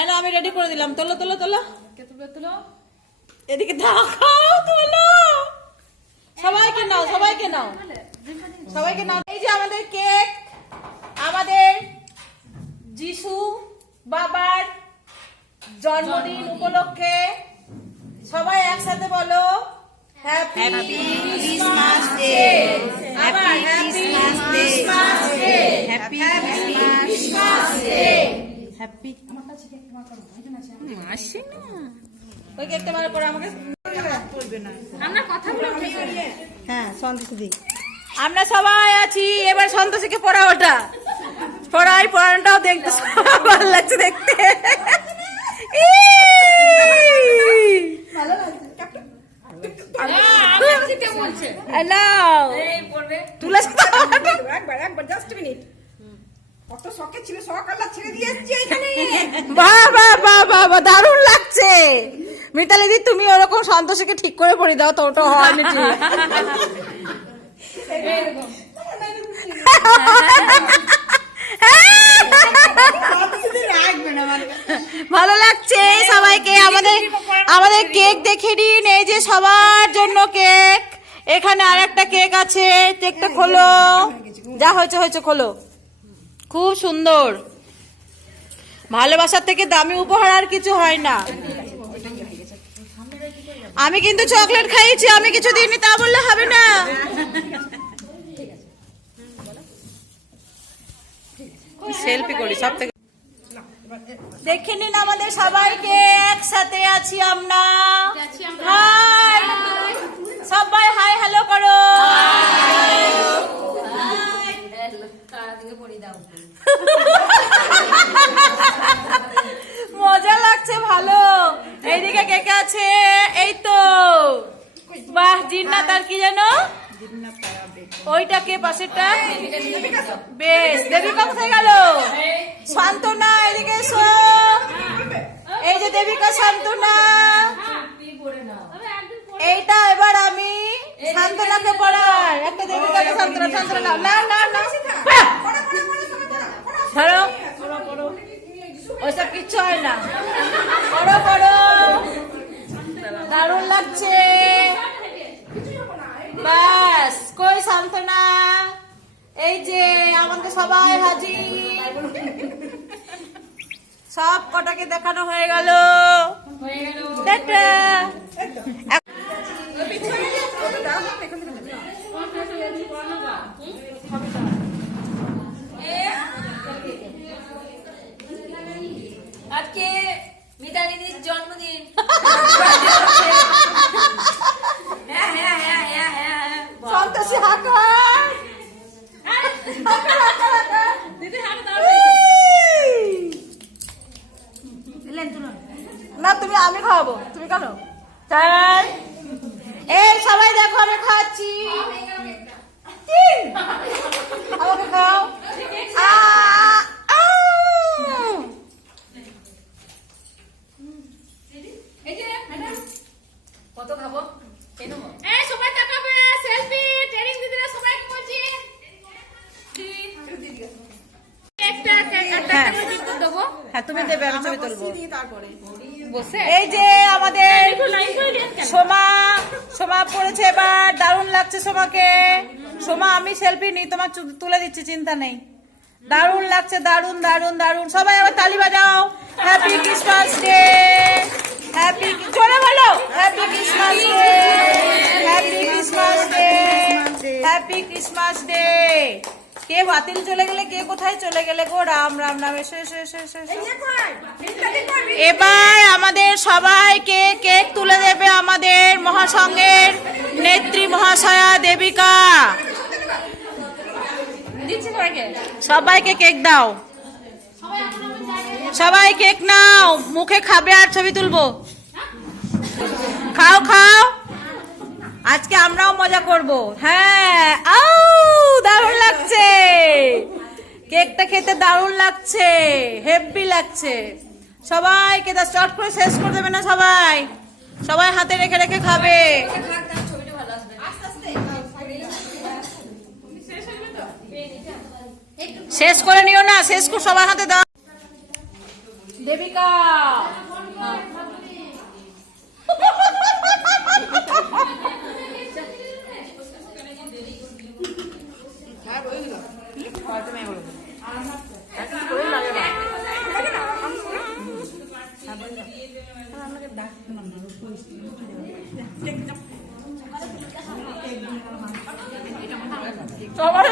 এলো আমি রেডি করে দিলাম। তোলো তোলো তোলো তোলো, এদিকে দেখাও, তোলো, সবাইকে নাও, সবাইকে নাও, সবাইকে নাও। এই যে আমাদের কেক, আমাদের যিশু বাবার জন্মদিন উপলক্ষে সবাই একসাথে বলো হ্যাপি ক্রিসমাস ডে। আবার happy Christmas day, happy Christmas day, happy. আমার কাছে কেকটা বার করো, ভাইজান আছে আসে না, ওই কেকটা বার করে আমাকে বলবে না। আমরা কথা বলে হ্যাঁ সন্তোষী দি, আমরা সবাই আছি। এবার সন্তোষীকে পড়া, ওটা পড়ানোটাও দেখতে ভালো লাগছে দেখতে। ভালো লাগছে দারুণ লাগছে। মিতালি দি তুমি ওরকম সন্তোষীকে ঠিক করে পড়ি দাও তো, ওটা হয়নি ঠিক। ভালো লাগছে সবাইকে। আমাদের কেক দেখে নিন, এই যে সবার জন্য কেক। এখানে আর একটা কেক আছে, কেকটা খোলো, যা হয়েছে হয়েছে, খোলো। খুব সুন্দর, ভালোবাসার থেকে দামি উপহার আর কিছু হয় না। আমি কিন্তু চকলেট খাইয়েছি, আমি কিছু দিইনি তা বললে হবে না। সেলফি করি সব থেকে। দেখে নিন আমাদের সবাইকে একসাথে আছি আমরা। হাই সবাই, হাই হ্যালো করো। মজা লাগছে, ভালো। এইদিকে কে কে আছে? এই তো বাহ, জিন্নাত আর কি জানো ওইটা কে পাশেরটা? বেশ, দেবিকা কোথায় গেল? শান্তনা এদিকে এসো। এই যে দেবিকা, শান্তনা, এইটা এবার আমি শান্তনাকে পড়াই। একটা দেবিকাকে শান্তনা, শান্তনা না না না ধরো, ওইসব কিচ্ছু হয় না, পড়ো পড়ো, দারুণ লাগছে। বাস, কই শান্তনা? এই যে আমাদের সবাই হাজির, সব কটাকে দেখানো হয়ে গেল। টাটা। আজকে মিতালিদির জন্মদিন। সন্তোষী না, তুমি, আমি খাওয়াবো, তুমি কেন? এই সবাই দেখো আমি খাচ্ছি, আমাকে খাও। কত খাবো? সবাই তাকাবে, সেলফি ট্রেনিং দিদিরা সবাইকে বলছি। হ্যাঁ তুমি দেবে, আমি ছবি তুলবো বসে। এই যে আমাদের সোমা পড়েছে এবার, দারুণ লাগছে সোমাকে। সোমা আমি সেলফি নিই, তোমার তুলে দিচ্ছি, চিন্তা নেই। দারুণ লাগছে, দারুণ দারুণ দারুণ। সবাই আবার তালি বাজাও। হ্যাপি ক্রিসমাস ডে, হ্যাপি, জোরে বলো, happy Christmas day, happy Christmas day, happy Christmas day. কে বাতিল চলে গেলে, কে কোথায় চলে গেলে গো? রাম রাম রাম, এসো এসো এসো এসো। এবার আমাদের সবাইকে কেক তুলে দেবে আমাদের মহাসংঘের নেত্রী মহাশয়া দেবিকা। সবাইকে কেক দাও, সবাই কেক নাও, মুখে খাবে আর ছবি তুলবো। খাও খাও, আজকে আমরাও মজা করব। হ্যাঁ, দারুণ লাগছে, কেকটা খেতে দারুণ লাগছে, হেভি লাগছে। সবাইকে চট করে শেষ করে দেবে না, সবাই সবাই হাতে রেখে রেখে খাবে। শেষ করে নিও না, শেষ করে সবার হাতে দাও। দেবিকা সবাই